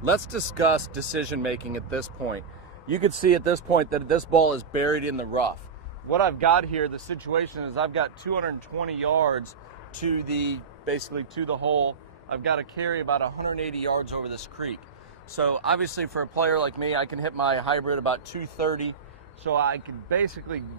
Let's discuss decision making at this point. You can see at this point that this ball is buried in the rough. What I've got here, the situation is I've got 220 yards to basically to the hole. I've got to carry about 180 yards over this creek. So obviously for a player like me, I can hit my hybrid about 230. So I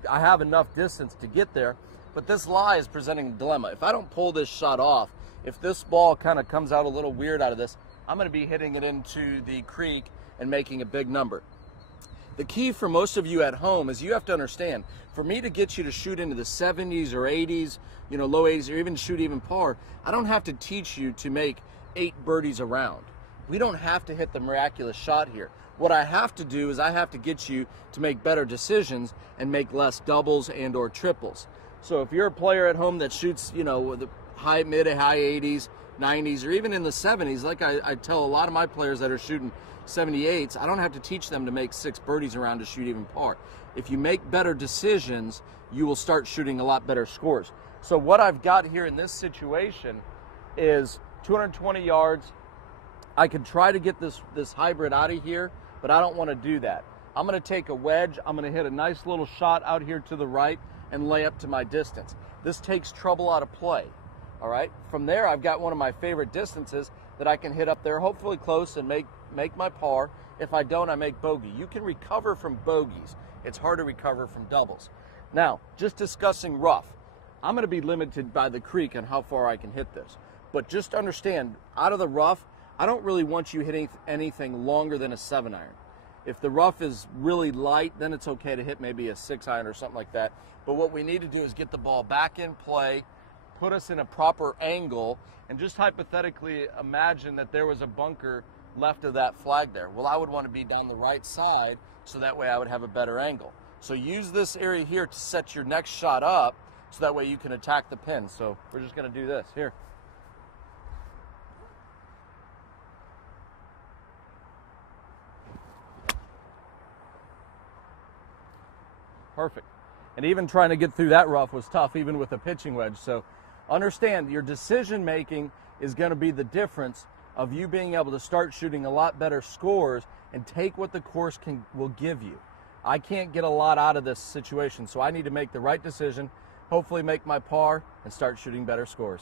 have enough distance to get there. But this lie is presenting a dilemma. If I don't pull this shot off, if this ball kind of comes out a little weird out of this, I'm going to be hitting it into the creek and making a big number. The key for most of you at home is you have to understand, for me to get you to shoot into the 70s or 80s, low 80s, or even shoot even par, I don't have to teach you to make 8 birdies around. We don't have to hit the miraculous shot here. What I have to do is I have to get you to make better decisions and make less doubles and or triples. So if you're a player at home that shoots, the mid to high 80s, 90s, or even in the 70s, like I tell a lot of my players that are shooting 78s, I don't have to teach them to make 6 birdies around to shoot even par. If you make better decisions, you will start shooting a lot better scores. So what I've got here in this situation is 220 yards. I could try to get this hybrid out of here, but I don't want to do that. I'm going to take a wedge. I'm going to hit a nice little shot out here to the right and lay up to my distance. This takes trouble out of play. All right. From there, I've got one of my favorite distances that I can hit up there, hopefully close, and make my par. If I don't, I make bogey. You can recover from bogeys. It's hard to recover from doubles. Now, just discussing rough. I'm going to be limited by the creek on how far I can hit this. But just understand, out of the rough, I don't really want you hitting anything longer than a 7-iron. If the rough is really light, then it's okay to hit maybe a 6-iron or something like that. But what we need to do is get the ball back in play, put us in a proper angle, and just hypothetically imagine that there was a bunker left of that flag there. Well, I would want to be down the right side so that way I would have a better angle. So use this area here to set your next shot up so that way you can attack the pin. So we're just going to do this here. Perfect. And even trying to get through that rough was tough, even with a pitching wedge. So understand, your decision making is going to be the difference of you being able to start shooting a lot better scores and take what the course will give you. I can't get a lot out of this situation, so I need to make the right decision, hopefully make my par, and start shooting better scores.